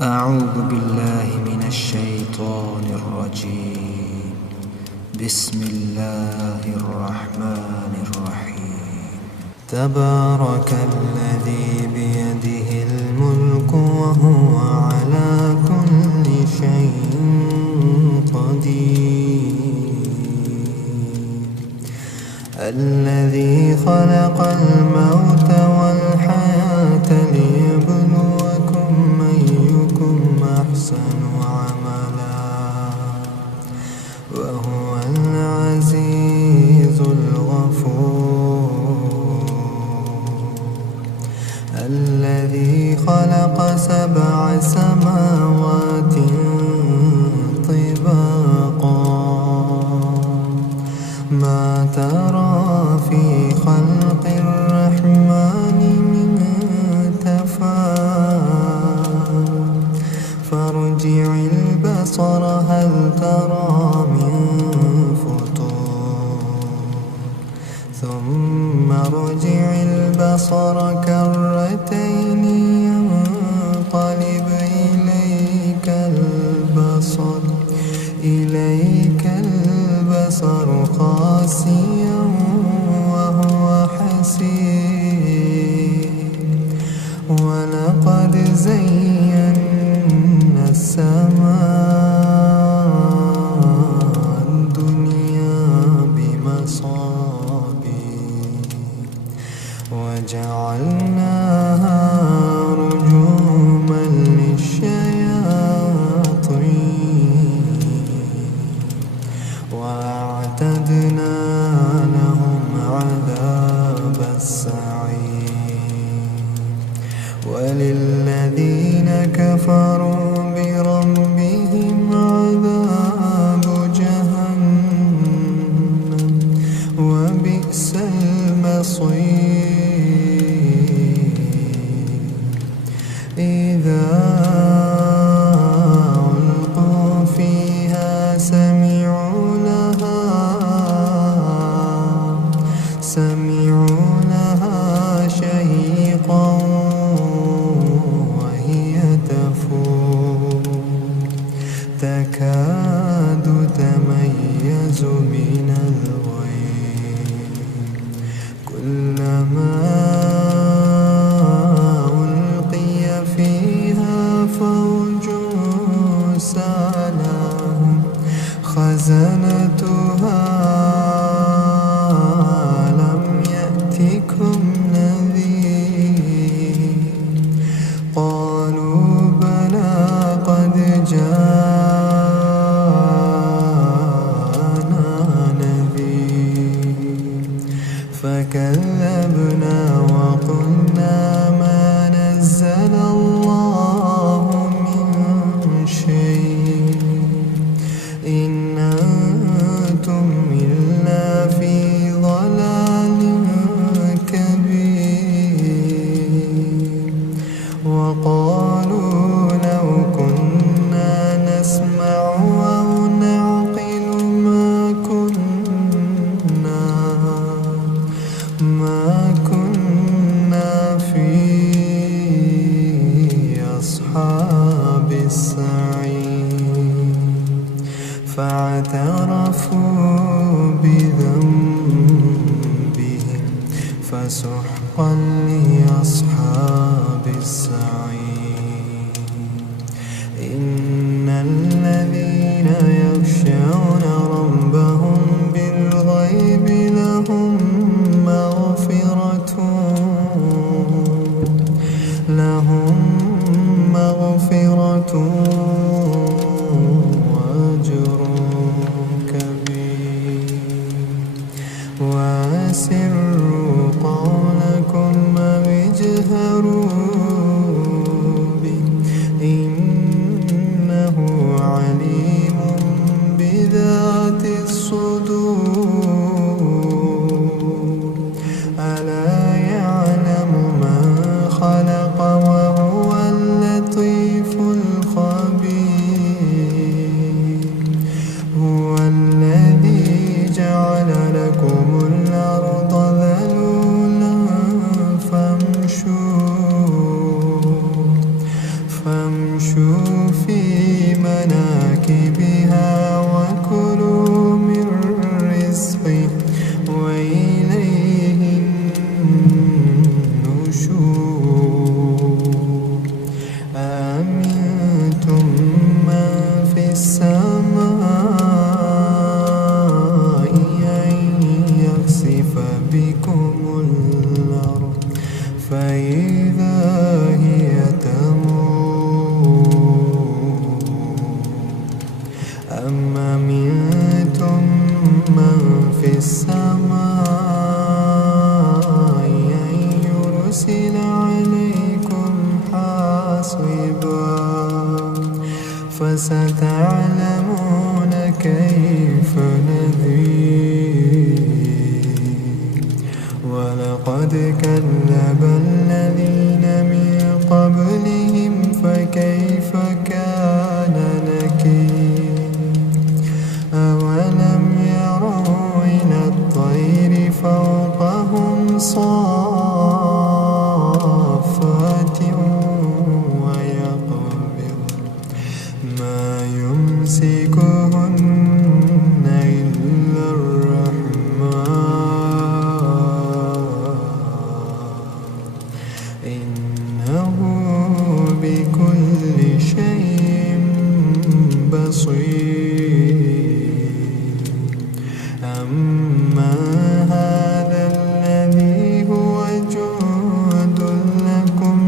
أعوذ بالله من الشيطان الرجيم. بسم الله الرحمن الرحيم. تبارك الذي بيده الملك وهو على كل شيء قدير. الذي خلق الموت والحياة ليبلوكم أيكم أحسن عملا وهو العزيز الغفور. الذي خلق 7 سماوات طباقا ما ترى في خلق الرحمن من تفاوت فارجع البصر هل ترى من فطور ثم ارجع البصر كرتين ينقلب إليك البصر خاسئا وهو حسير. ولقد زينا السماء الدنيا بمصابيح وجعلناها رجوما للشياطين وأعتدنا لهم عذاب السعير. وللذين كفروا بربهم عذاب جهنم وبئس المصير. إذا ألقوا فيها سمعوا لها شهيقا وهي تفور تكاد تميز من الغيظ كلما ألقي فيها فوج سألهم خزنتها ألم يأتكم نذير قالوا بلى قد جاءنا نذير فكذبنا وقلنا ما نزل الله من شيء إن أنتم إلا في ضلال كبير. وقالوا لو كنا نسمع أو نعقل ما كنا في أصحاب السعير. فاعترفوا بذنبهم فسحقا لأصحاب السعير. إن الذين يخشون ربهم بالغيب لهم مغفرة وأجر كبير. وأسروا قولكم أو اجهروا فامشوا في مناكبها وكلوا من رزقه وإليه النشور أأمنتم من في السماء أن يخسف بكم الأرض فإذا هي تمور أم أمنتم من في السماء أن يرسل عليكم حاصبا فستعلمون كيف نذير ولقد كذب الذين من قبلهم فكيف كان نكير أولم يروا إلى الطير فوقهم صافات ويقبض ما يمسكهن إلا الرحمن إنه بكل شيء بصير أما هذا الذي هو جند لكم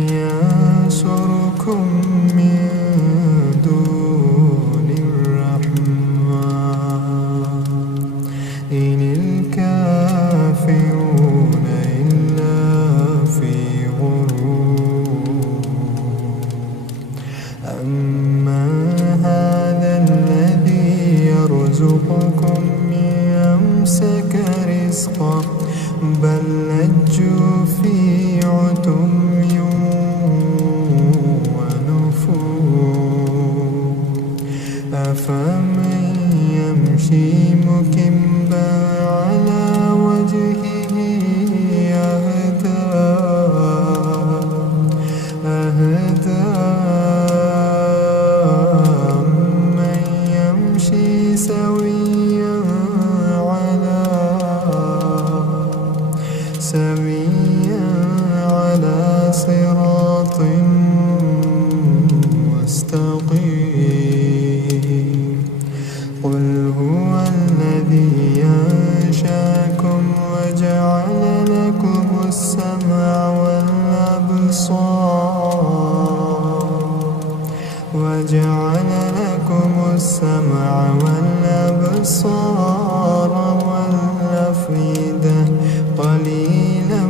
ينصركم من دون الرحمن إن الكافرون إلا في غرور أما هذا الذي يرزقكم أمسك رزقه بل لجوا في عتو ونفور أفمن يمشي مكبا على وجهه أهدى أمن يمشي سويا على صراط مستقيم قل هو الذي أنشأكم وجعل لكم السمع والأبصار والأفئدة قليلا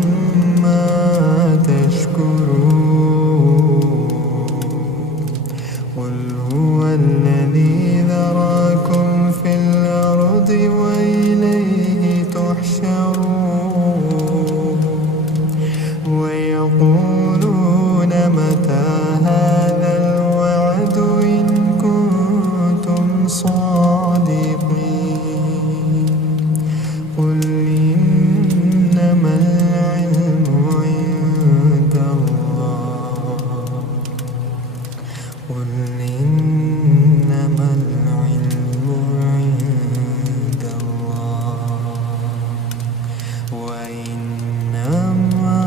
ما تشكرون قل هو الذي ذراكم في الأرض وإليه تحشرون ويقولون متى هذا الوعد إن كنتم صادقين قل إنما العلم عند الله قل إنما العلم عند الله وإنما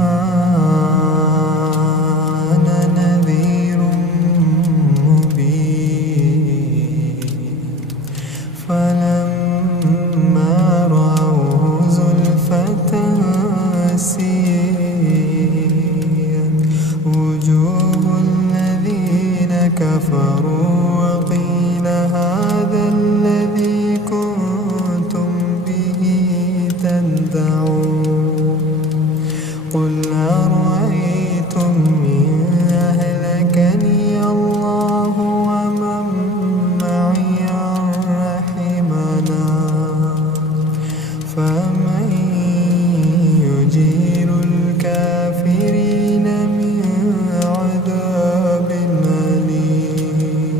أنا نذير مبين فلما رأوه زلفة سيئت وجوه الذين كفروا وقيل هذا الذي كنتم به تدعون قل أرأيتم إن أهلكني الله ومن معي رحمنا فمن يجير الكافرين من عذاب أليم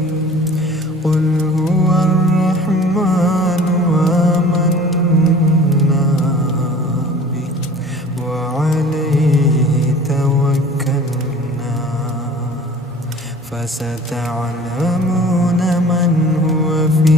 فستعلمون من هو في